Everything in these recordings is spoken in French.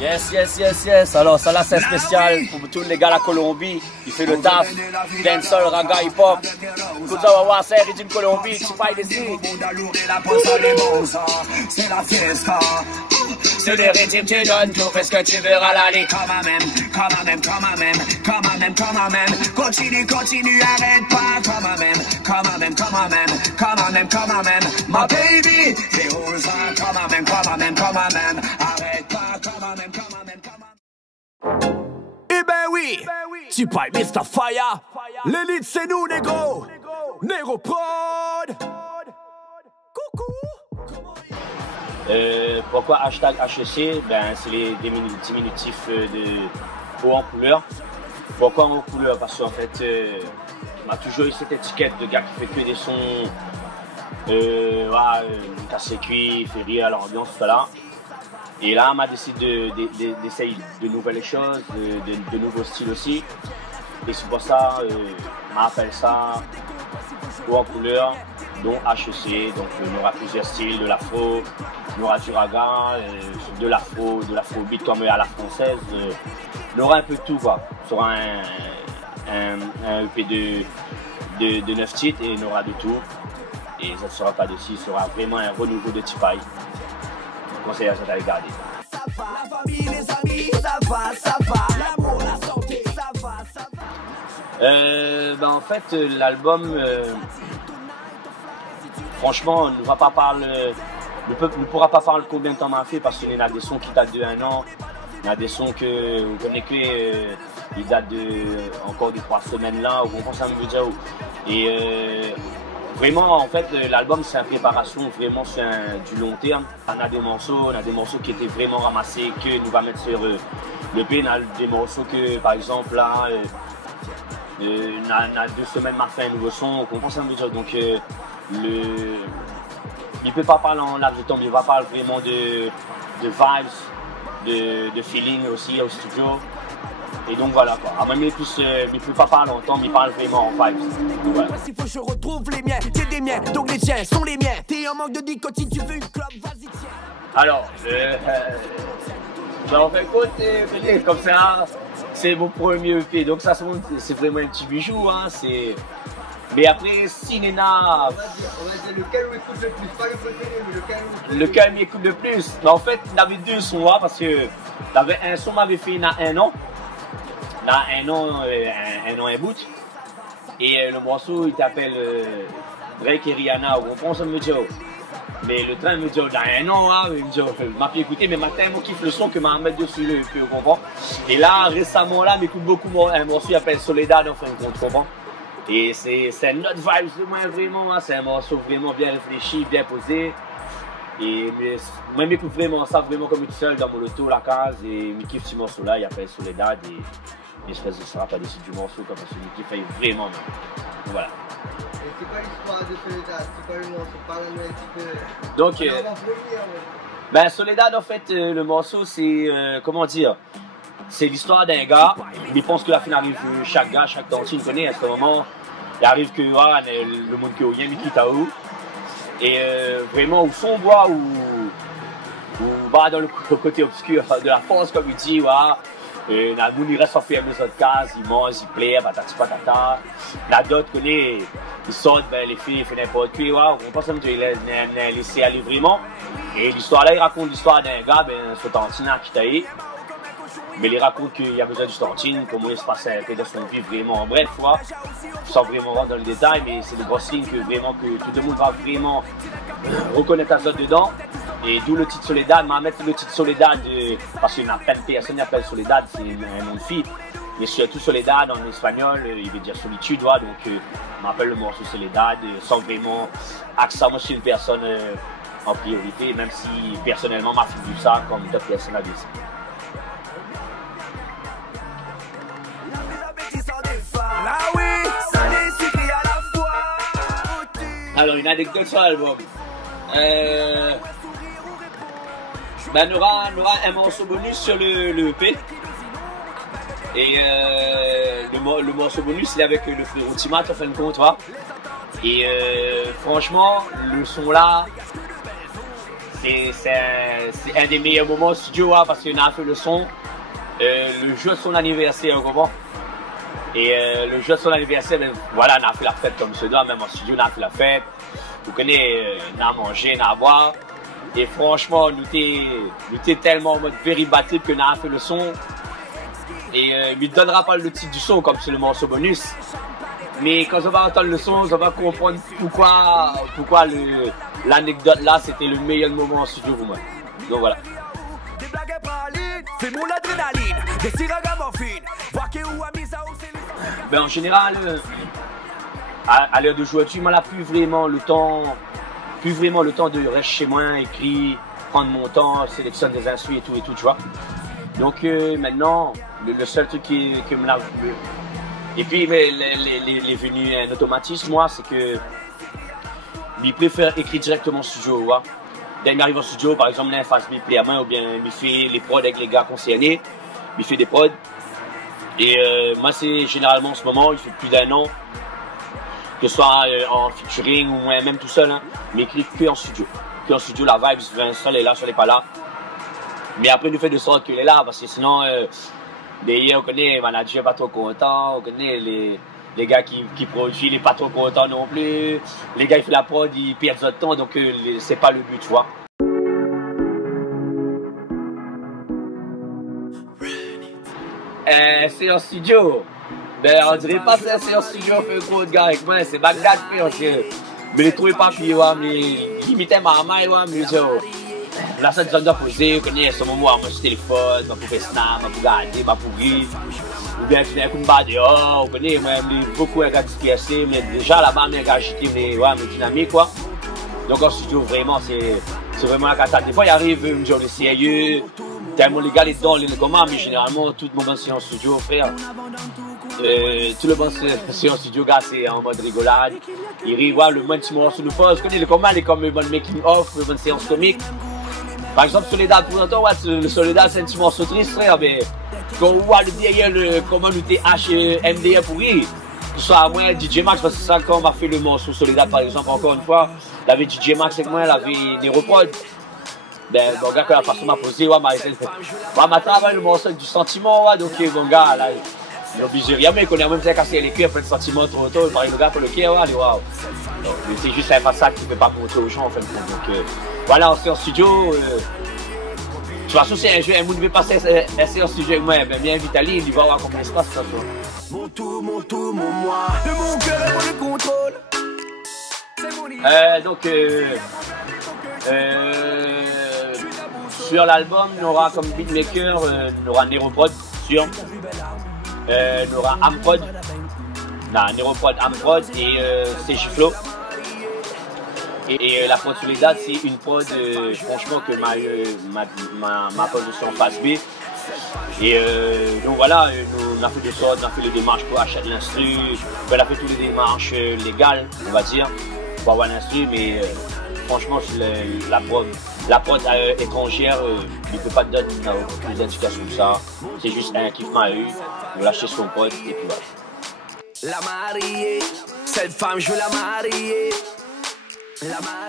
Yes, yes, yes, yes. Alors, ça là, c'est spécial pour tous les gars de la Colombie. Il fait le taf. Dancehall, raga, hip-hop. Kuzawawa, c'est Régime Colombie. Tu pas ici. C'est la fiesta. C'est le régime, tu donnes tout. Fais ce que tu verras l'aller. Continue, continue, arrête pas. Ma baby, les roses, arrête pas, Eh ben oui, tu parles Mr. Fire. L'élite c'est nous négro. Négro Prod. Coucou. Pourquoi hashtag HEC? Ben, c'est les diminutifs de haut en couleur. Pourquoi en couleur? Parce qu'en fait, on a toujours eu cette étiquette de gars qui fait que des sons, casse les cuits, fait rire à l'ambiance, voilà. Et là, on m'a décidé d'essayer de nouvelles choses, de nouveaux styles aussi. Et c'est pour ça, on m'appelle ça haut en couleur, dont HEC. Donc, on aura plusieurs styles, de l'afro, on aura du raga, de l'afro beat comme à la française. On aura un peu de tout, quoi. On aura un EP de 9 titres et on aura de tout. Et ça ne sera pas de ci, ce sera vraiment un renouveau de Tipaï. Je vous conseille à ça d'aller regarder. Ça va, la famille, les amis, ça va. L'amour, la santé, ça va. En fait, l'album, franchement, on ne pourra pas parler combien de temps m'a fait parce qu'il y en a des sons qui datent de 1 an. Il y a des sons que vous connaissez ils datent encore de 3 semaines là, on pense à me dire. Et vraiment, en fait, l'album c'est une préparation, vraiment c'est du long terme. On a des morceaux qui étaient vraiment ramassés, que nous va mettre sur le P. On a des morceaux que, par exemple, là, on a 2 semaines m'a fait un nouveau son, on pense à me dire. Donc, il ne peut pas parler en laps de temps, il va parler vraiment de vibes. De feeling aussi au studio. Et donc voilà quoi. À même il ne peut pas parler longtemps, mais il parle vraiment en vibes. Donc voilà. S'il faut je retrouve les miens, t'es des miens, donc les tiens sont les miens. T'es en manque de nicotine, tu veux une clope, vas-y tiens. Alors, en fait écoute, comme ça, c'est mon premier EP. Donc ça c'est vraiment un petit bijou. Hein, mais après, Sinena. On va dire lequel on écoute le plus, pas le préféré, mais lequel m'écoute le plus. Mais en fait, il y avait 2 sons là, parce que il y avait un son m'avait fait il y a 1 an. Il y a 1 an, un an et bout. Et le morceau, il t'appelle Drake et Rihanna. On pense à me dire. Mais le train me dit, dans 1 an, hein, il me dit, m'a pu écouter, mais maintenant, il kiffe le son que m'a mis dessus, tu comprends. Et là, récemment, là, m'écoute beaucoup un morceau qui s'appelle Soledad, enfin, tu comprends. Et c'est notre vibe de moi vraiment, hein. C'est un morceau vraiment bien réfléchi, bien posé. Et moi j'écoute vraiment ça, vraiment comme tout seul dans mon auto, la case. Et je kiffe ce morceau là, il appelle Soledad. Et j'espère que je ne serai pas déçu du morceau parce que je kiffe vraiment. Donc, voilà. Et c'est quoi l'histoire de Soledad? C'est quoi le morceau? Parle-nous un petit peu. Donc, Soledad en fait, le morceau c'est, comment dire? C'est l'histoire d'un gars, il pense que la fin arrive, chaque tantine connaît à ce moment, il arrive que le monde qui est au Yamiki Tao, et vraiment où son bois, ou dans le côté obscur de la force, comme il dit, il reste enfermé dans notre case, il mange, il plaît, patati patata, la dot connaît, il sort, les filles, il fait n'importe quoi, on pense à me dire, il a laissé aller vraiment, et l'histoire là, il raconte l'histoire d'un gars, ce tantine qui t'a eu. Mais il raconte qu'il y a besoin du tantine, comment il se passe dans son vie vraiment en bref, sans vraiment rentrer dans le détail, mais c'est de grosses lignes que tout le monde va vraiment reconnaître la zone dedans. Et d'où le titre Soledad, m'a mettre le titre Soledad, parce qu'il y a plein de personnes qui appellent Soledad, c'est un nom de fille. Mais surtout Soledad en espagnol, il veut dire solitude, donc on m'appelle le morceau Soledad, sans vraiment accent moi sur une personne en priorité, même si personnellement m'a fait ça comme d'autres personnes à dire. Alors, une anecdote sur l'album. On aura un morceau bonus sur le EP. Et le morceau bonus, il est avec le frérot Timat, en fin de compte, Et franchement, le son là, c'est un des meilleurs moments au studio hein, parce qu'on a fait le son, le jour de son anniversaire, comment? Et le jour de son anniversaire, ben, voilà, on a fait la fête comme ce doigt, même en studio, on a fait la fête. Vous connaissez, on a mangé, on a boire. Et franchement, nous étions tellement en mode very battle que on a fait le son. Et il ne donnera pas le titre du son comme c'est le morceau bonus. Mais quand on va entendre le son, on va comprendre pourquoi l'anecdote là, c'était le meilleur moment en studio pour moi. Donc voilà. Ben, en général, à l'heure de jouer, moi là plus vraiment le temps de rester chez moi, écrire, prendre mon temps, sélectionner des instruments et tout, tu vois. Donc maintenant, le seul truc qui me l'a... Et puis les venus un automatisme, moi, c'est que je préfère écrire directement en studio, tu vois. Dès qu'il arrive en studio, par exemple, il fasse mes play à main ou bien il fait les prods avec les gars concernés, il fait des prods. Et moi, c'est généralement en ce moment, il fait plus d'1 an, que ce soit en featuring ou même tout seul, hein, mais écrit que en studio. Que en studio, la vibe, ça est là, ça n'est pas là. Mais après, nous fait de sorte qu'il est là, parce que sinon, d'ailleurs, on connaît les managers pas trop contents, on connaît les gars qui produisent, ils pas trop contents non plus. Les gars, ils font la prod, ils perdent leur temps, donc c'est pas le but, tu vois. C'est en studio. Ben, on dirait pas que c'est en studio, on fait un gros de gars avec moi, c'est Bagdad, parce que mais les trouver papiers, mais limiter ma main, mais là, ça nous a posé, on connaît ce moment, moi, sur téléphone, ma pour faire snap, ma pour garder, ma pour rire, ou bien finir un coup de barre dehors, on connaît, moi, beaucoup avec la dispersé, mais déjà là-bas, on a agité mes dynamiques, quoi. Donc en studio, vraiment, c'est vraiment la cata. Des fois, il arrive un genre de sérieux, tellement les gars, les dons, les commandes, mais généralement, tout le monde c'est en studio, frère. Tout le monde c'est en studio, gars, c'est en mode rigolade. Il rit, ouais, le moins de morceaux nous pose. Vous connaissez les commandes, c'est comme le bon making-of, le bon séance comique. Par exemple, Soledad, pour longtemps, ouais, le Soledad, c'est un petit morceau triste, frère, mais quand on voit le derrière, comment nous t'es MDR pour rire. Que ce soit à moi, DJ Max, parce que ça, quand on m'a fait le morceau Soledad, par exemple, encore une fois, il y avait DJ Max avec moi, il y avait Neroprod. Ben, mon gars, quand la façon m'a posé, ouais, m'a travaillé le morceau du sentiment, ouais, donc, mon gars, là, il est obligé rien, mais qu'on a même cassé les cuirs, fait le sentiment trop tôt, il paraît le gars pour le cœur, ouais, waouh. C'est juste un passage qui ne peut pas monter aux gens, en fait. Donc, voilà, on est en studio. De toute façon, c'est un jeu, un monde ne veut pas essayer en studio avec moi, ben, bien Vitali, il va voir comment il se passe, ça, Mon tout, mon moi, de mon cœur et le contrôle. Donc, sur l'album, on aura comme beatmaker, on aura Neroprod, sûr. On aura Amprod, Neroprod, Amprod et CJFlow. Et la prod Soledad, c'est une prod, franchement, que ma position en face B. Et donc voilà, on a fait de sorte, on a fait les démarches pour acheter de l'instru, on a fait toutes les démarches légales, on va dire, pour avoir l'instru, mais franchement, la prod étrangère, il ne peut pas te donner plus d'indications que ça. C'est juste un kiff m'a eu, on lâche son prod et puis voilà. La mariée, cette femme, je veux la marier.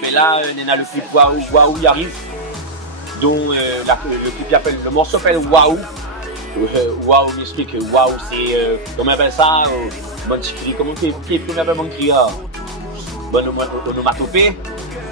Mais là, on a le clip Waouh il arrive, dont le clip le morceau s'appelle Waouh. Waouh, on explique Waouh, c'est comment on appelle ça, bon cri, comment on appelle mon cri, bon onomatopée.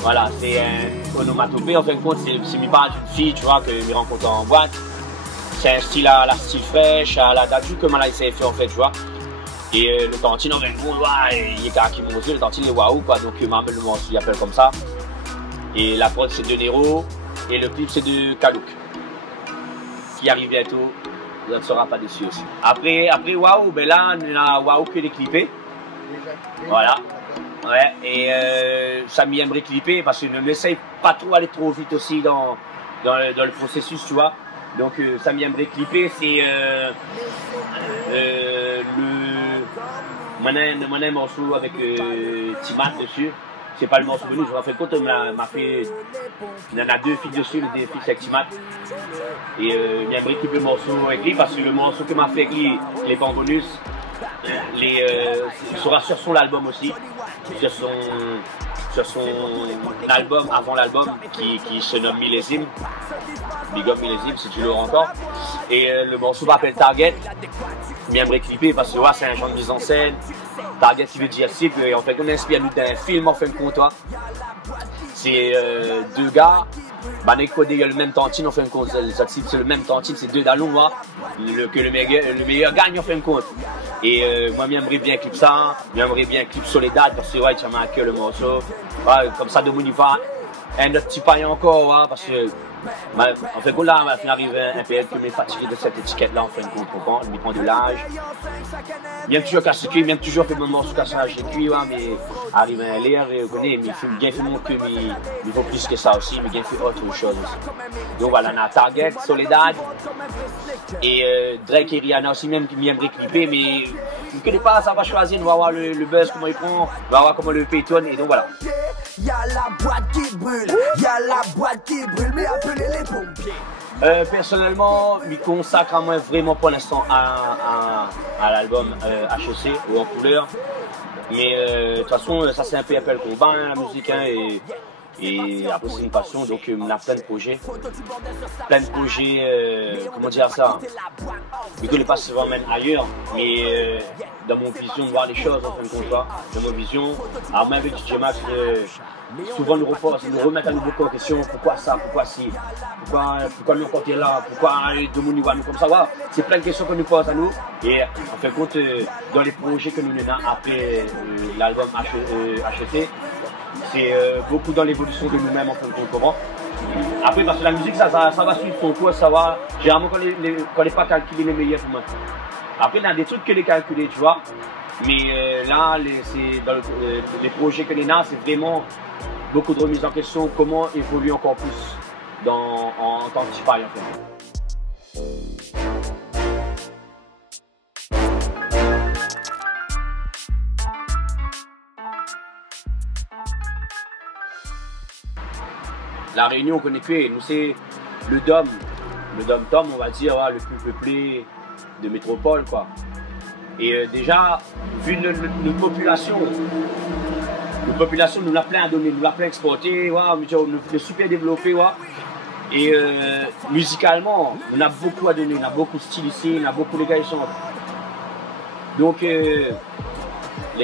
Voilà, c'est un onomatopée, en fin de compte, c'est mis par une fille, tu vois, que je rencontre en boîte. C'est un style à la style fraîche, à la datu, comme elle s'est fait en fait, tu vois. Et le tantine, en fin de compte, ouais, il y a qui monte, le tantine est waouh, quoi, donc il m'appelle le morceau, il appelle comme ça. Et la prod, c'est de Nero, et le clip, c'est de Kalouk, qui arrive bientôt. Vous ne serez pas déçus aussi. Après Waouh, ben là, on a Waouh que les clippés. Voilà. Ouais, et Samy aimerait clipper parce qu'il ne essaye pas trop aller trop vite aussi dans le processus, tu vois. Donc Samy aimerait clipper, c'est mon morceau avec Timat dessus. C'est pas le morceau bonus, en fait, quand on en a 2 filles dessus, les 2 filles avec Timat. Et il aimerait clipper le morceau avec lui parce que le morceau que m'a fait avec lui, il n'est pas en bonus. Il sera sur son album aussi, sur son album, avant l'album, qui se nomme Millésime. Big Up Millésime, si tu l'auras encore. Et le morceau s'appelle Target. Bien clippé parce que c'est un genre de mise en scène. Target, qui veut dire cible. Et en fait, on inspire d'un film en fin de compte. C'est deux gars. Ils codent le même tantine en fin de compte. C'est le même tantine, c'est deux dalons. Que le meilleur gagne en fin de compte. Et moi, j'aimerais bien clip ça. J'aimerais bien clip Soledad parce que tu as marqué le morceau. Comme ça, de mon niveau, un autre petit paille encore. Parce que. En fait, là, il arrive un PL qui m'est fatigué de cette étiquette-là, en fin de compte, il me prend de l'âge. Bien toujours cassé cuit, bien toujours fait mon morceau cassage de cuit, mais arrive un l'air, mais il faut bien faire mon cul, mais il faut plus que ça aussi, mais bien faire autre chose aussi. Donc voilà, on a Target, Soledad, et Drake et Rihanna aussi, même qui m'aimeraient clipper, mais je ne connais pas, ça va choisir, on va voir le buzz, comment il prend, on va voir comment le pétonne, et donc voilà. Y'a la boîte qui brûle, y'a la boîte qui brûle, mais appelez les pompiers. Personnellement, je me consacre à moi vraiment pour l'instant à l'album HEC ou en couleur. Mais de toute façon, ça c'est un peu appel combat, la musique, et après c'est une passion, donc on a plein de projets. Plein de projets, comment dire ça, je ne connais pas souvent même ailleurs, mais dans mon vision de voir les choses en fin de compte, dans mon vision. Alors même avec DJ Max, souvent nous remettre à nouveau en question, pourquoi ça, pourquoi si, pourquoi nous compter là, pourquoi tout le monde nous comme ça, voilà. C'est plein de questions qu'on nous pose à nous, et en fin de compte, dans les projets que nous avons après l'album HEC, c'est beaucoup dans l'évolution de nous-mêmes en fin de compte, comment. Après, parce que la musique, ça va suivre son cours, ça va. Généralement, quand n'est pas calculé les meilleurs pour moi. Après, il y a des trucs que les calculer, tu vois. Mais là, dans les projets que les a, c'est vraiment beaucoup de remise en question, comment évoluer encore plus en tant que T-Paille, en fait. La Réunion, on connaît que nous, c'est le Dom-Tom, on va dire, le plus peuplé de métropole, quoi. Et déjà, vu notre population nous l'a plein à donner, nous l'a plein exporté, nous l'a super développé, et musicalement, on a beaucoup à donner, on a beaucoup de style ici, on a beaucoup de gars qui chantent. Donc, les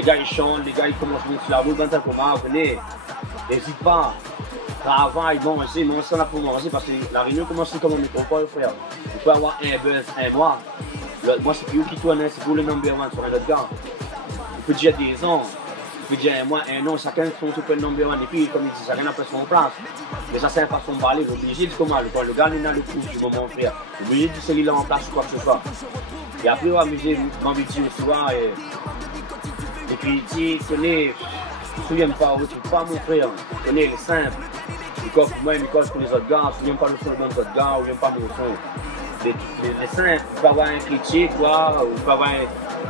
gars ils chantent, les gars ils commencent à monter sur la route, dans ta commande, venez, n'hésite pas. Travail, manger, mais on a pour manger parce que la Réunion commence comme un métropole, frère. On peut avoir un buzz, un mois. Moi, c'est plus eux qui tournent, c'est pour le number one sur un autre gars. On peut dire des ans, on peut dire un mois, un an, chacun son tout le number one. Et puis, comme il dit, chacun a fait son place. Mais ça, c'est une façon de parler. Obligé de comment, quand le gars est dans le coup du moment, frère. Obligé de se là en place ou quoi que ce soit. Et après, on va amuser, m'envie de dire, tu vois, et puis, tu connais, je ne souviens pas, tu ne pas mon frère, tu connais les simples. Pour moi, je connais les autres gars, je ne souviens pas le son de d'autres gars, ou je ne pas le son. Les simples, il peut avoir un critique, ou il peut avoir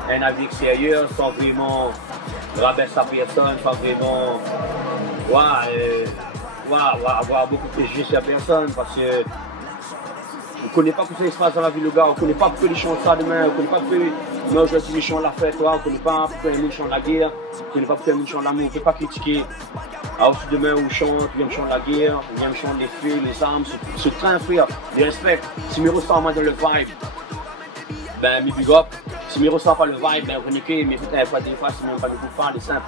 un avis extérieur sans vraiment rabaisser sa personne, sans vraiment avoir beaucoup de préjugés sur la personne, parce que on ne connaît pas tout ce qui se passe dans la vie, le gars, on ne connaît pas pourquoi les chants ça demain, on ne connaît pas pourquoi aujourd'hui les chants de la fête, on ne connaît pas pourquoi les chants de la guerre, on ne connaît pas pourquoi les chants de l'amour, on ne peut pas critiquer. Alors si demain on chante, on vient chanter la guerre, on vient chanter les feux, les armes, ce train frère, les respect. Si je me ressens moi dans le vibe, ben mes big up. Si je me ressens pas le vibe, ben on connaît que mes putain des fois c'est même pas de coup faire, les simples.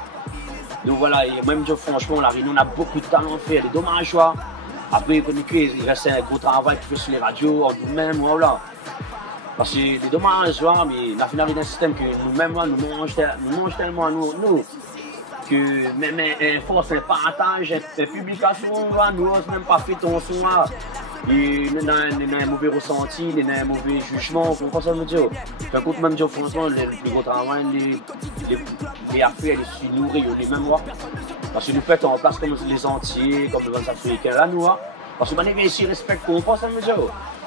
Donc voilà, et même dire franchement, la Réunion on a beaucoup de talent à faire, c'est dommage, Après, il reste un gros travail qui fait sur les radios, en nous-mêmes, voilà. Parce que c'est dommage, mais la finale, il y a un système que nous-mêmes, nous mangeons tellement à nous, que même un force, un partage, une publication, nous n'osons même pas faire ton son, et nous avons un mauvais ressenti, nous avons un mauvais jugement, vous comprenez ce que je veux dire? Par contre, même dire franchement, le plus gros travail, les affaires, les nourrir, les mémoires. Parce que nous faisons en place comme les entiers, comme les gens africains, là, nous, parce que nous avons ici respect, vous comprenez ce que je veux dire?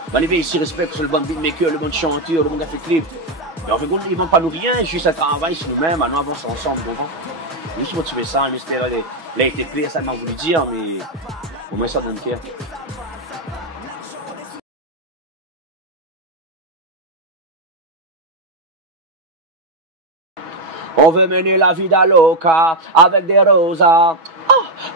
Nous avons ici respect sur le bon beatmaker, le bon chanteur, le bon gars fait clip. Mais en fait, ils ne vendent pas nous rien, juste un travail sur nous-mêmes, nous avançons ensemble, vous comprenez? Juste motiver ça, mystère, là, été clair, ça m'a voulu dire, mais au moins ça donne cœur. On veut mener la vida loca avec des rosas.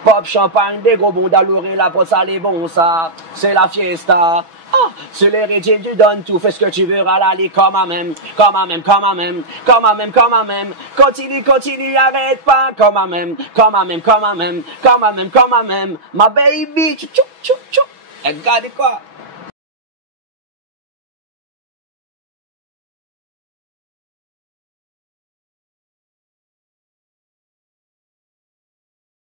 Pop champagne, des gros bons d'alouré, la pote ça les bons ça, c'est la fiesta. Ah, c'est les régimes, tu donnes tout, fais ce que tu veux, râler comme à même, comme à même, comme à même, comme à même, comme à même. Continue, continue, arrête pas, comme à même, comme à même, comme à même, comme à même, comme à même. Ma baby, tchou tchou tchou tchou. Regardez quoi.